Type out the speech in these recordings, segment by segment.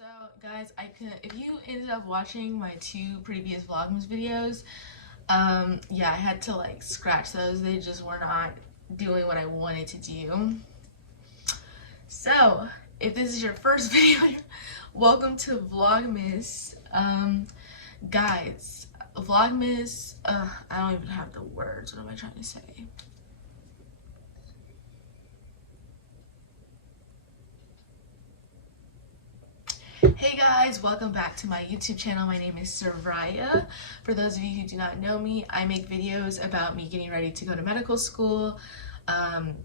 So guys, if you ended up watching my 2 previous Vlogmas videos, yeah, I had to like scratch those. They just were not doing what I wanted to do. So if this is your first video, welcome to Vlogmas. Guys, Vlogmas, I don't even have the words. What am I trying to say? Hey guys, welcome back to my YouTube channel. My name is Seriah. For those of you who do not know me, I make videos about me getting ready to go to medical school,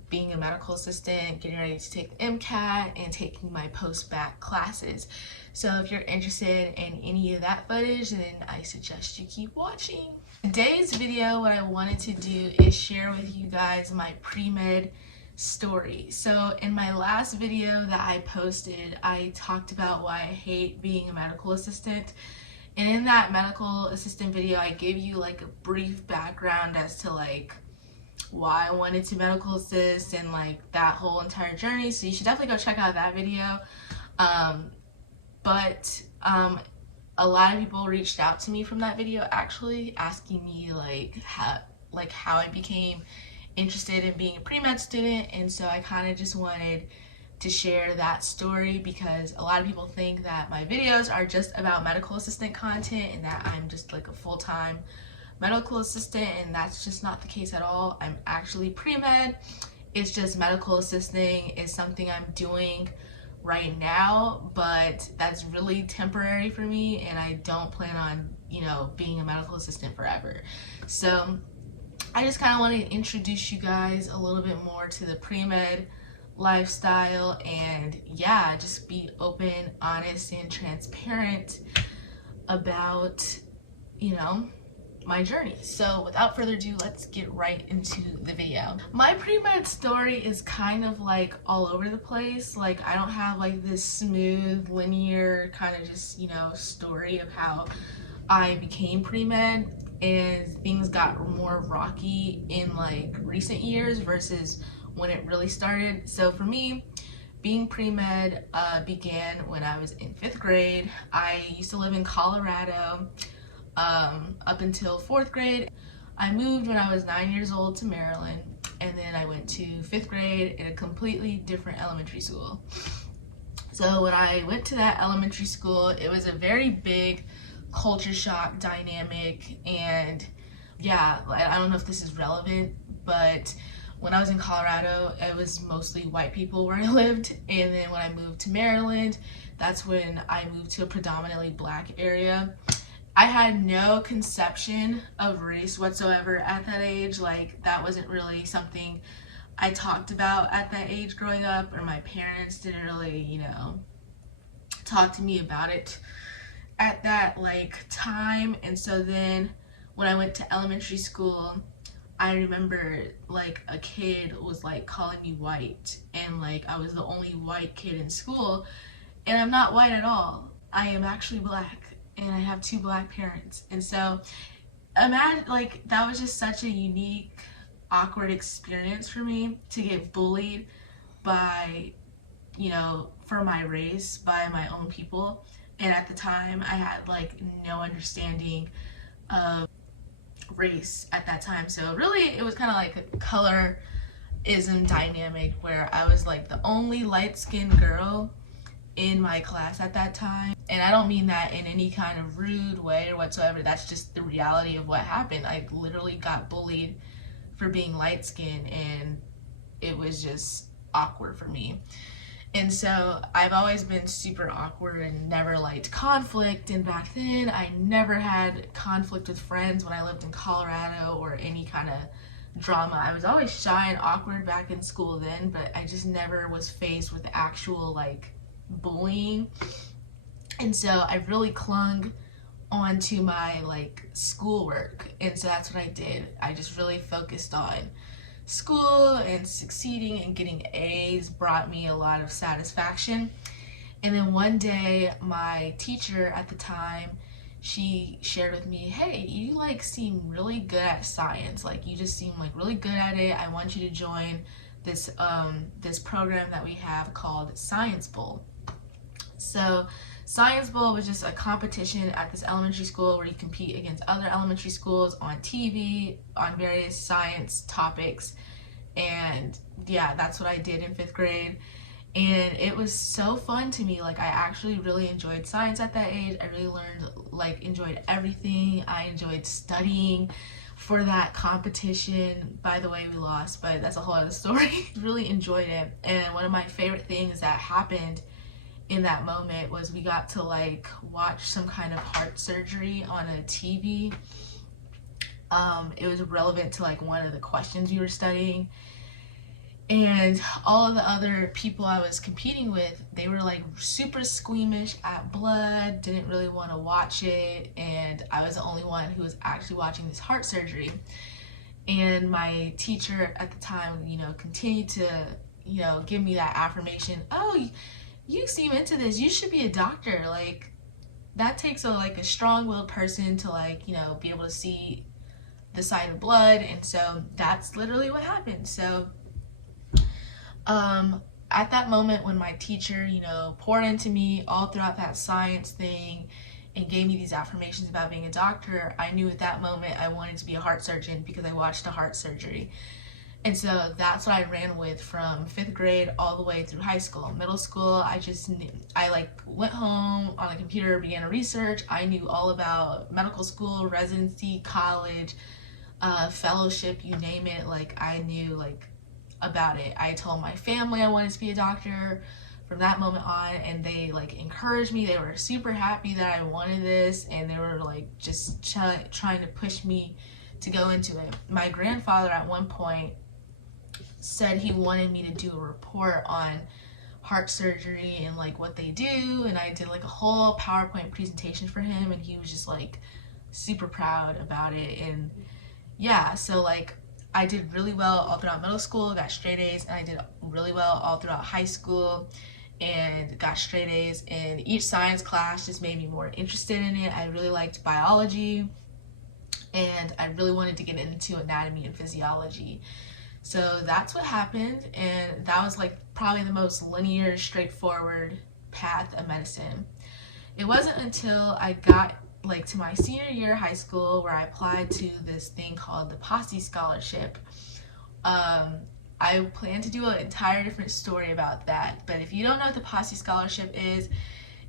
being a medical assistant, getting ready to take the MCAT, and taking my post-bac classes. So if you're interested in any of that footage, then I suggest you keep watching. Today's video, what I wanted to do is share with you guys my pre-med story. So in my last video that I posted, I talked about why I hate being a medical assistant, and in that medical assistant video I gave you like a brief background as to like why I wanted to medical assist and like that whole entire journey, so you should definitely go check out that video. But a lot of people reached out to me from that video actually asking me like how I became interested in being a pre-med student, and so I kind of just wanted to share that story because a lot of people think that my videos are just about medical assistant content and that I'm just like a full-time medical assistant, and that's just not the case at all. I'm actually pre-med. It's just medical assisting is something I'm doing right now, but that's really temporary for me, and I don't plan on, being a medical assistant forever. So I just kind of want to introduce you guys a little bit more to the pre-med lifestyle, and yeah, just be open, honest, and transparent about, my journey. So without further ado, let's get right into the video. My pre-med story is kind of like all over the place. Like I don't have like this smooth, linear kind of just, story of how I became pre-med, and things got more rocky in like recent years versus when it really started. So for me, being pre-med began when I was in 5th grade. I used to live in Colorado up until 4th grade. I moved when I was 9 years old to Maryland, and then I went to 5th grade in a completely different elementary school. So when I went to that elementary school, it was a very big culture shock dynamic, and yeah, I don't know if this is relevant, but when I was in Colorado, it was mostly white people where I lived, and then when I moved to Maryland, that's when I moved to a predominantly black area. I had no conception of race whatsoever at that age. Like that wasn't really something I talked about at that age growing up, or my parents didn't really, talk to me about it at that like time. And so then when I went to elementary school, I remember like a kid was like calling me white, and like I was the only white kid in school, and I'm not white at all. I am actually black, and I have 2 black parents. And so imagine, like, that was just such a unique, awkward experience for me to get bullied by, for my race by my own people. And at the time I had like no understanding of race at that time. So really it was kind of like a colorism dynamic where I was like the only light-skinned girl in my class at that time. And I don't mean that in any kind of rude way or whatsoever. That's just the reality of what happened. I literally got bullied for being light-skinned, and it was just awkward for me. And so I've always been super awkward and never liked conflict, and back then I never had conflict with friends when I lived in Colorado or any kind of drama. I was always shy and awkward back in school then, but I just never was faced with actual like bullying. And so I really clung onto my like schoolwork, and so that's what I did. I just really focused on school, and succeeding and getting A's brought me a lot of satisfaction. And then one day my teacher at the time, she shared with me, hey, you like seem really good at science, like you just seem like really good at it. I want you to join this this program that we have called Science Bowl. So Science Bowl was just a competition at this elementary school where you compete against other elementary schools on TV on various science topics. And yeah, that's what I did in 5th grade. And it was so fun to me. Like, I actually really enjoyed science at that age. I really learned, like, enjoyed everything. I enjoyed studying for that competition. By the way, we lost, but that's a whole other story. Really enjoyed it. And one of my favorite things that happened in that moment was we got to like watch some kind of heart surgery on a TV. It was relevant to like one of the questions we were studying, and all of the other people I was competing with, they were like super squeamish at blood, didn't really want to watch it, and I was the only one who was actually watching this heart surgery. And my teacher at the time, you know, continued to, you know, give me that affirmation. Oh, you seem into this, you should be a doctor. Like, that takes a strong-willed person to, like, you know, be able to see the side of blood. And so that's literally what happened. So at that moment when my teacher, you know, poured into me all throughout that science thing and gave me these affirmations about being a doctor, I knew at that moment I wanted to be a heart surgeon because I watched a heart surgery. And so that's what I ran with from 5th grade all the way through high school. Middle school, I like went home on the computer, began to research. I knew all about medical school, residency, college, fellowship, you name it. Like, I knew like about it. I told my family I wanted to be a doctor from that moment on, and they like encouraged me. They were super happy that I wanted this, and they were like just trying to push me to go into it. My grandfather at one point said he wanted me to do a report on heart surgery and like what they do, and I did like a whole PowerPoint presentation for him, and he was just like super proud about it. And yeah, so like I did really well all throughout middle school, got straight A's, and I did really well all throughout high school and got straight A's, and each science class just made me more interested in it. I really liked biology, and I really wanted to get into anatomy and physiology. So that's what happened, and that was like probably the most linear, straightforward path of medicine. It wasn't until I got like to my senior year of high school where I applied to this thing called the Posse Scholarship. I plan to do an entire different story about that, but if you don't know what the Posse Scholarship is,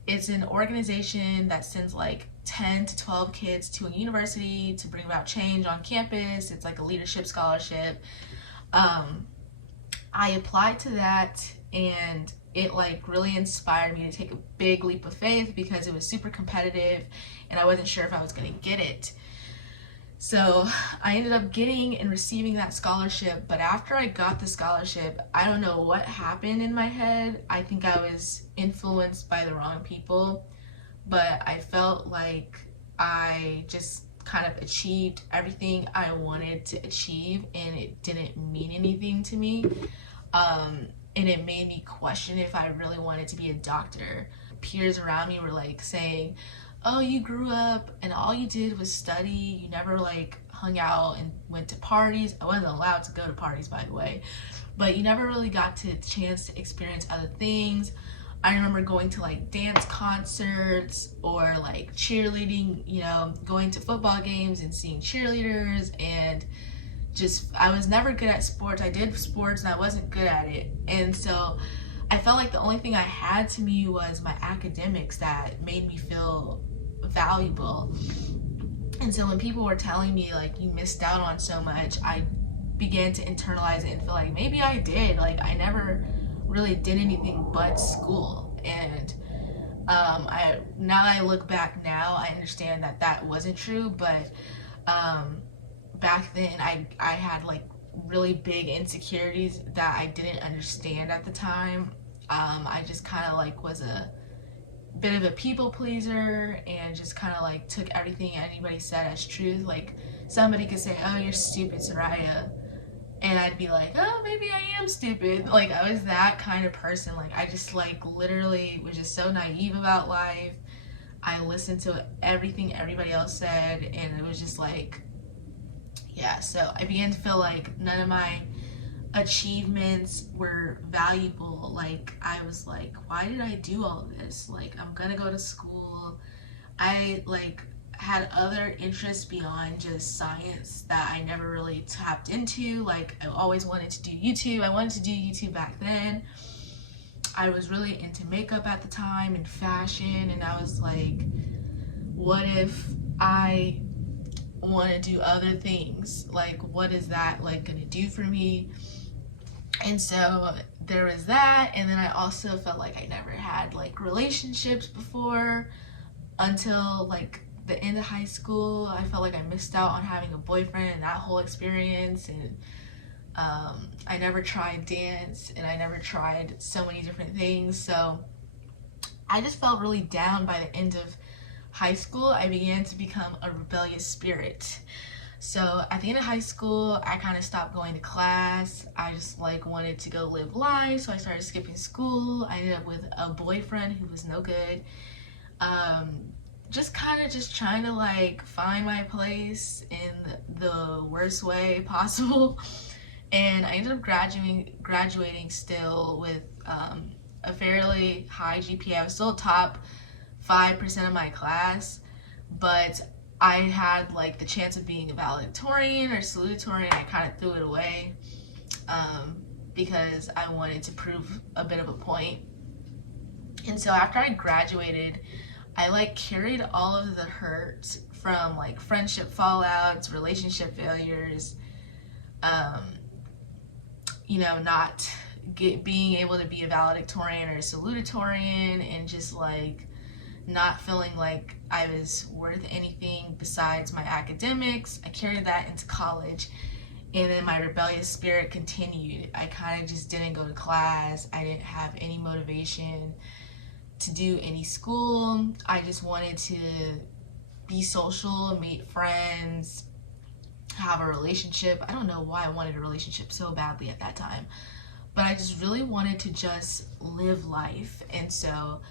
it's an organization that sends like 10 to 12 kids to a university to bring about change on campus. It's like a leadership scholarship. I applied to that, and it like really inspired me to take a big leap of faith because it was super competitive and I wasn't sure if I was going to get it. So I ended up getting and receiving that scholarship, but after I got the scholarship, I don't know what happened in my head. I think I was influenced by the wrong people, but I felt like I just kind of achieved everything I wanted to achieve, and it didn't mean anything to me. And it made me question if I really wanted to be a doctor. Peers around me were like saying, oh, you grew up and all you did was study, you never like hung out and went to parties. I wasn't allowed to go to parties, by the way, but you never really got to chance to experience other things. I remember going to like dance concerts or like cheerleading, you know, going to football games and seeing cheerleaders, and just, I was never good at sports. I did sports and I wasn't good at it. And so I felt like the only thing I had to me was my academics that made me feel valuable. And so when people were telling me like you missed out on so much, I began to internalize it and feel like maybe I did. Like, I never really did anything but school. And now that I look back now, I understand that that wasn't true, but back then I had like really big insecurities that I didn't understand at the time. I just kind of like was a bit of a people pleaser and just kind of like took everything anybody said as truth. Like, somebody could say, oh, you're stupid, Seriah, and I'd be like, oh, maybe I am stupid. Like, I was that kind of person. Like, I just like literally was just so naive about life. I listened to everything everybody else said, and it was just like, yeah. So I began to feel like none of my achievements were valuable. Like, I was like, why did I do all of this? Like, I'm gonna go to school. I like had other interests beyond just science that I never really tapped into. Like, I always wanted to do YouTube. I wanted to do YouTube back then. I was really into makeup at the time and fashion, and I was like, what if I want to do other things? Like, what is that like gonna do for me? And so there was that, and then I also felt like I never had like relationships before until like the end of high school. I felt like I missed out on having a boyfriend and that whole experience, and I never tried dance, and I never tried so many different things. So I just felt really down by the end of high school. I began to become a rebellious spirit. So at the end of high school, I kind of stopped going to class. I just like wanted to go live life, so I started skipping school. I ended up with a boyfriend who was no good. Just kind of just trying to like find my place in the worst way possible. And I ended up graduating still with a fairly high GPA. I was still top 5% of my class, but I had like the chance of being a valedictorian or salutatorian. I kind of threw it away because I wanted to prove a bit of a point. And so after I graduated, I like carried all of the hurt from like friendship fallouts, relationship failures, you know, not being able to be a valedictorian or a salutatorian, and just like not feeling like I was worth anything besides my academics. I carried that into college, and then my rebellious spirit continued. I kind of just didn't go to class. I didn't have any motivation to do any school. I just wanted to be social, meet friends, have a relationship. I don't know why I wanted a relationship so badly at that time, but I just really wanted to just live life. And so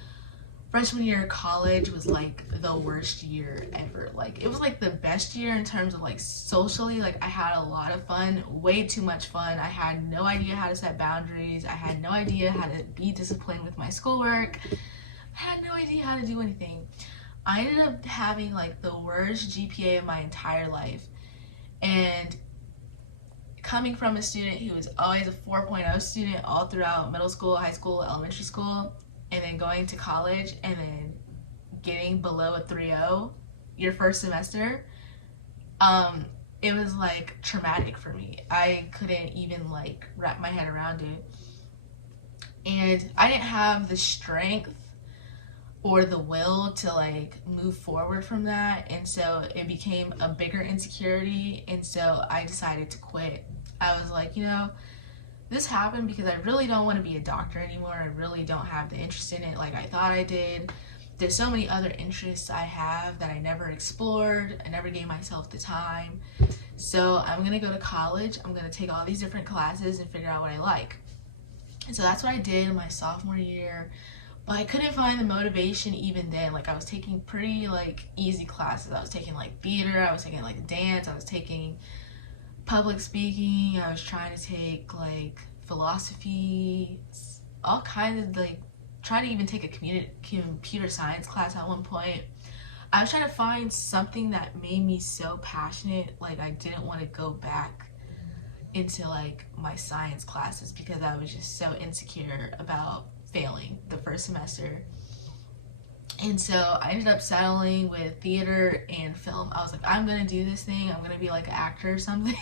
freshman year of college was like the worst year ever. Like, it was like the best year in terms of like socially. Like, I had a lot of fun, way too much fun. I had no idea how to set boundaries. I had no idea how to be disciplined with my schoolwork. I had no idea how to do anything. I ended up having like the worst GPA of my entire life. And coming from a student who was always a 4.0 student all throughout middle school, high school, elementary school, and then going to college and then getting below a 3.0 your first semester, it was like traumatic for me. I couldn't even like wrap my head around it. And I didn't have the strength or the will to like move forward from that, and so it became a bigger insecurity, and so I decided to quit. I was like, you know, this happened because I really don't want to be a doctor anymore. I really don't have the interest in it like I thought I did. There's so many other interests I have that I never explored. I never gave myself the time. So I'm gonna go to college. I'm gonna take all these different classes and figure out what I like. And so that's what I did in my sophomore year. But I couldn't find the motivation even then. Like, I was taking pretty like easy classes. I was taking like theater, I was taking like dance, I was taking public speaking, I was trying to take like philosophy, all kinds of like, trying to even take a computer science class at one point. I was trying to find something that made me so passionate, like I didn't want to go back into like my science classes because I was just so insecure about failing the first semester. And so I ended up settling with theater and film. I was like, I'm gonna do this thing, I'm gonna be like an actor or something.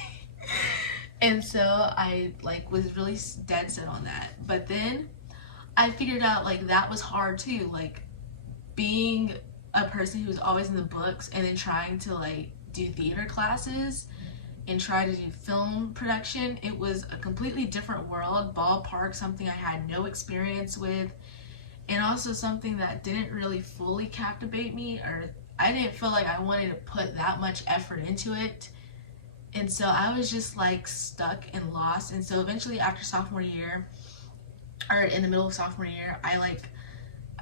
And so I like was really dead set on that. But then I figured out like that was hard too, like being a person who was always in the books and then trying to like do theater classes and try to do film production. It was a completely different world, ballpark, something I had no experience with, and also something that didn't really fully captivate me, or I didn't feel like I wanted to put that much effort into it. And so I was just like stuck and lost. And so eventually after sophomore year, or in the middle of sophomore year, I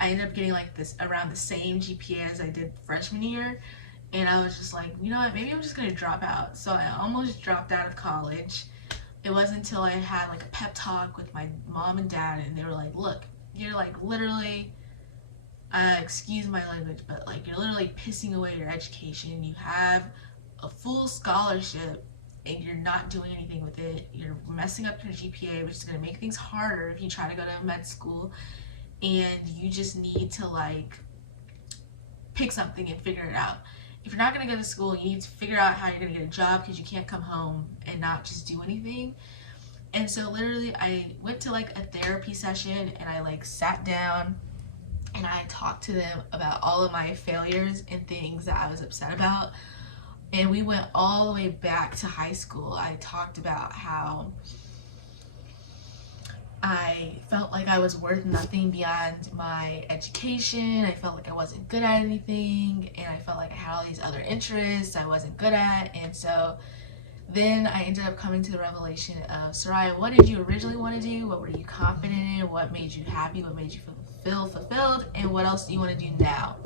ended up getting like this around the same GPA as I did freshman year. And I was just like, you know what, maybe I'm just gonna drop out. So I almost dropped out of college. it wasn't until I had like a pep talk with my mom and dad, and they were like, look, you're like literally, excuse my language, but like you're literally pissing away your education. You have a full scholarship and you're not doing anything with it. You're messing up your GPA, which is going to make things harder if you try to go to med school. And you just need to like pick something and figure it out. If you're not going to go to school, you need to figure out how you're going to get a job, because you can't come home and not just do anything. And so literally I went to like a therapy session, and I like sat down and I talked to them about all of my failures and things that I was upset about. And we went all the way back to high school. I talked about how I felt like I was worth nothing beyond my education. I felt like I wasn't good at anything, and I felt like I had all these other interests I wasn't good at. And so then I ended up coming to the revelation of, Seriah, what did you originally want to do? What were you confident in? What made you happy? What made you feel fulfilled? And what else do you want to do now?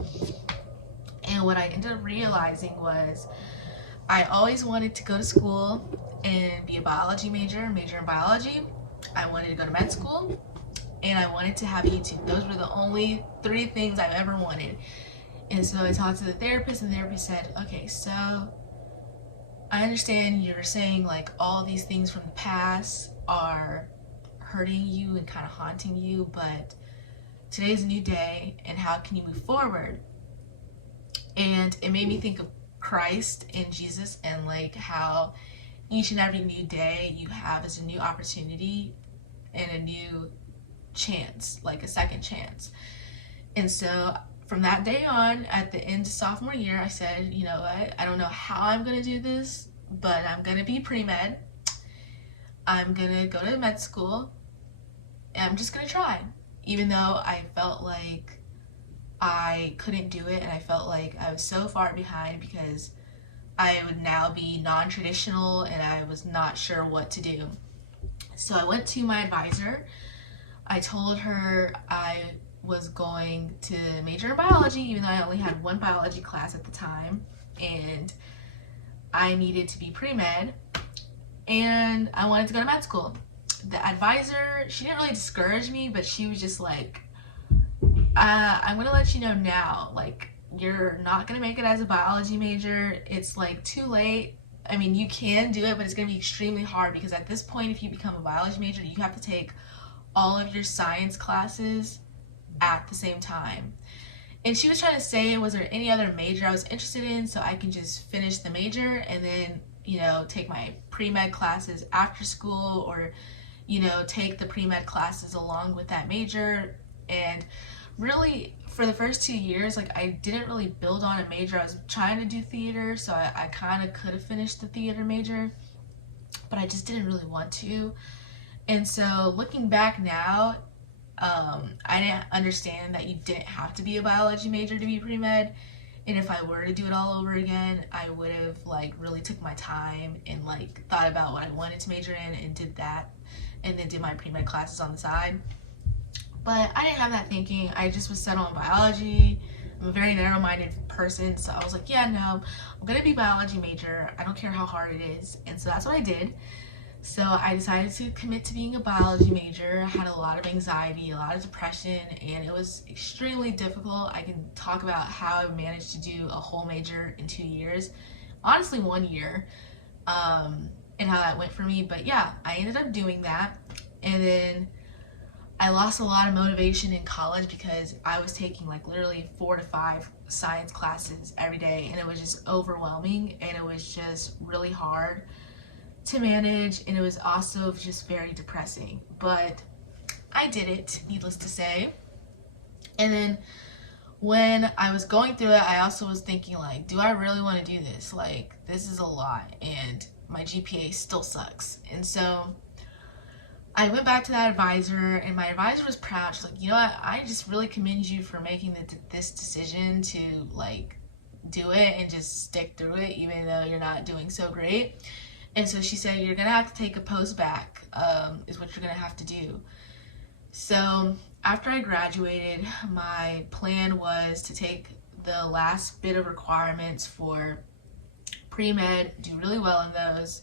And what I ended up realizing was I always wanted to go to school and be a biology major in biology. I wanted to go to med school, and I wanted to have YouTube. Those were the only 3 things I've ever wanted. And so I talked to the therapist, and the therapist said, okay, so I understand you're saying like all these things from the past are hurting you and kind of haunting you, but today's a new day, and how can you move forward? And it made me think of Christ and Jesus, and like how each and every new day you have is a new opportunity and a new chance, like a second chance. And so from that day on, at the end of sophomore year, I said, you know what, I don't know how I'm going to do this, but I'm going to be pre-med. I'm going to go to med school, and I'm just going to try. Even though I felt like I couldn't do it, and I felt like I was so far behind because I would now be non-traditional and I was not sure what to do. So I went to my advisor. I told her I was going to major in biology, even though I only had 1 biology class at the time, and I needed to be pre-med, and I wanted to go to med school. The advisor, she didn't really discourage me, but she was just like, I'm gonna let you know now, like, you're not gonna make it as a biology major. It's like too late. I mean, you can do it, but it's gonna be extremely hard, because at this point, if you become a biology major, you have to take all of your science classes at the same time. And she was trying to say, was there any other major I was interested in so I can just finish the major and then, you know, take my pre-med classes after school, or, you know, take the pre-med classes along with that major. And really, for the first 2 years, like, I didn't really build on a major. I was trying to do theater, so I kind of could have finished the theater major, but I just didn't really want to. And so looking back now, I didn't understand that you didn't have to be a biology major to be pre-med. And if I were to do it all over again, I would have like really took my time and like thought about what I wanted to major in and did that, and then did my pre-med classes on the side. But I didn't have that thinking. I just was set on biology. I'm a very narrow-minded person, so I was like, yeah, no, I'm gonna be biology major. I don't care how hard it is. And so that's what I did. So I decided to commit to being a biology major. I had a lot of anxiety, a lot of depression, and it was extremely difficult. I can talk about how I managed to do a whole major in 2 years. Honestly, 1 year, and how that went for me. But yeah, I ended up doing that. And then I lost a lot of motivation in college because I was taking like literally 4 to 5 science classes every day, and it was just overwhelming, and it was just really hard to manage, and it was also just very depressing. But I did it, needless to say. And then when I was going through it, I also was thinking, like, do I really want to do this? Like, this is a lot, and my GPA still sucks. And so I went back to that advisor, and my advisor was proud. She's like, you know what, I just really commend you for making this decision to like do it and just stick through it, even though you're not doing so great. And so she said, you're gonna have to take a post-bac, is what you're gonna have to do. So after I graduated, my plan was to take the last bit of requirements for pre-med, do really well in those,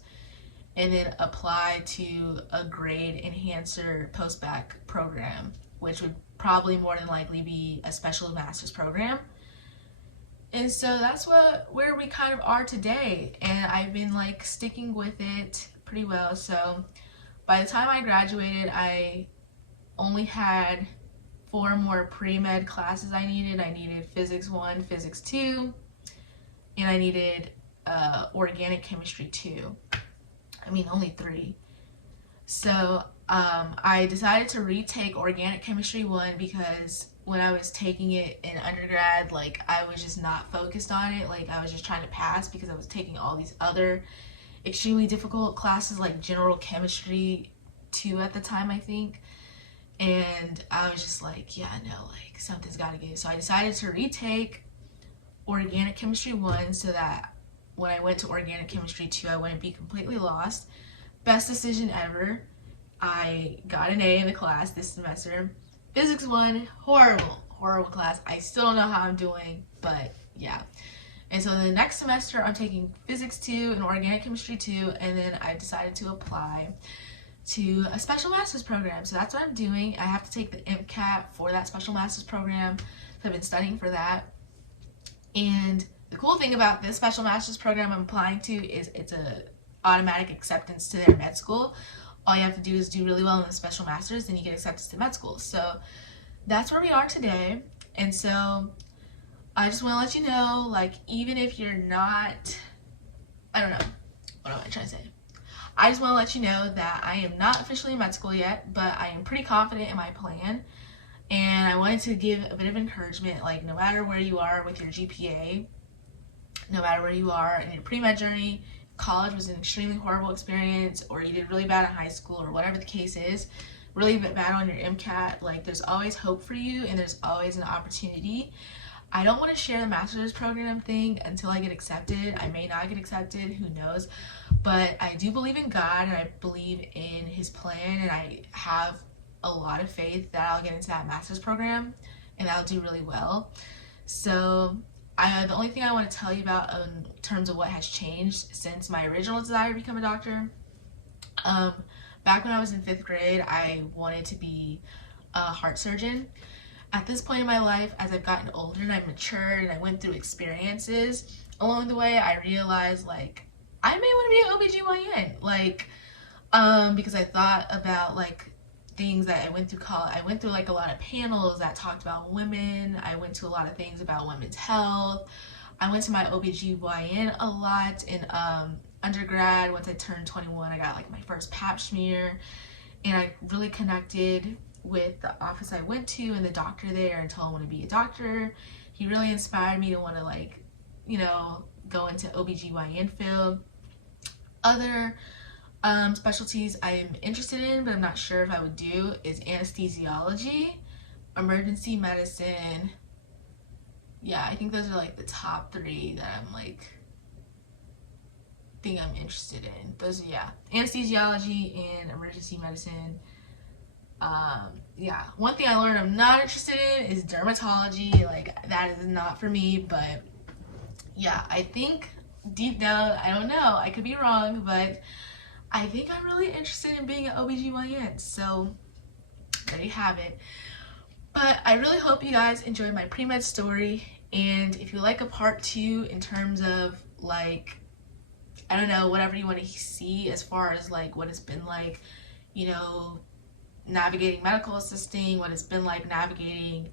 and then apply to a grade enhancer post-bac program, which would probably more than likely be a special master's program. And so that's where we kind of are today, and I've been like sticking with it pretty well. So by the time I graduated, I only had 4 more pre-med classes I needed. I needed Physics 1, Physics 2, and I needed Organic Chemistry 2. I mean, only 3. So I decided to retake Organic Chemistry 1 because when I was taking it in undergrad, like, I was just not focused on it. Like, I was just trying to pass because I was taking all these other extremely difficult classes, like General Chemistry 2 at the time, I think. And I was just like, yeah, no, like, something's got to give. So I decided to retake Organic Chemistry 1 so that when I went to Organic Chemistry 2, I wouldn't be completely lost. Best decision ever. I got an A in the class this semester. Physics 1, horrible class. I still don't know how I'm doing, but yeah. And so the next semester, I'm taking Physics 2 and Organic Chemistry 2, and then I decided to apply to a special master's program. So that's what I'm doing. I have to take the MCAT for that special master's program. So I've been studying for that. And the cool thing about this special master's program I'm applying to is it's a automatic acceptance to their med school. All you have to do is do really well in the special masters, and you get accepted to med school. So that's where we are today. And so I just want to let you know, like, even if you're not, I don't know, what am I trying to say? I just want to let you know that I am not officially in med school yet, but I am pretty confident in my plan. And I wanted to give a bit of encouragement, like, no matter where you are with your GPA, no matter where you are in your pre-med journey, college was an extremely horrible experience, or you did really bad in high school, or whatever the case is, really bad on your MCAT, like, there's always hope for you, and there's always an opportunity. I don't want to share the master's program thing until I get accepted. I may not get accepted, who knows, but I do believe in God, and I believe in his plan, and I have a lot of faith that I'll get into that master's program, and I'll do really well. So the only thing I want to tell you about in terms of what has changed since my original desire to become a doctor, back when I was in 5th grade, I wanted to be a heart surgeon. At this point in my life, as I've gotten older and I've matured and I went through experiences along the way, I realized, like, I may want to be an OBGYN, like, because I thought about, like, things that I went through college. I went through, like, a lot of panels that talked about women. I went to a lot of things about women's health. I went to my OBGYN a lot in undergrad. Once I turned 21, I got, like, my first pap smear, and I really connected with the office I went to and the doctor there and told him I want to be a doctor. He really inspired me to want to, like, you know, go into OBGYN field. Other specialties I am interested in, but I'm not sure if I would do, is anesthesiology, emergency medicine. Yeah, I think those are, like, the top 3 that I'm, like, think I'm interested in. Those are, yeah, anesthesiology and emergency medicine. Yeah, one thing I learned I'm not interested in is dermatology. Like, that is not for me, but yeah, I think deep down, I don't know, I could be wrong, but I think I'm really interested in being an OBGYN. So there you have it. But I really hope you guys enjoyed my pre-med story, and if you like a part 2 in terms of, like, I don't know, whatever you want to see as far as, like, what it's been like, you know, navigating medical assisting, what it's been like navigating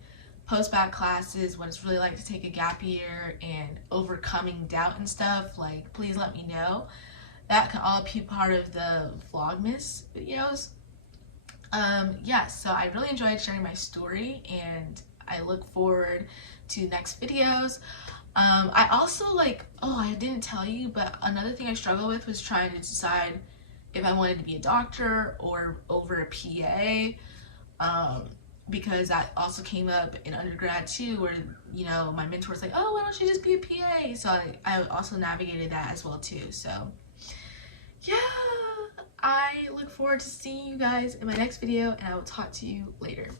post-bac classes, what it's really like to take a gap year, and overcoming doubt and stuff, like, please let me know. That can all be part of the Vlogmas videos. Yeah, so I really enjoyed sharing my story, and I look forward to next videos. I also, like, I didn't tell you, but another thing I struggled with was trying to decide if I wanted to be a doctor or over a PA, because that also came up in undergrad too, where, you know, my mentor was like, oh, why don't you just be a PA? So I also navigated that as well too. So yeah, I look forward to seeing you guys in my next video, and I will talk to you later.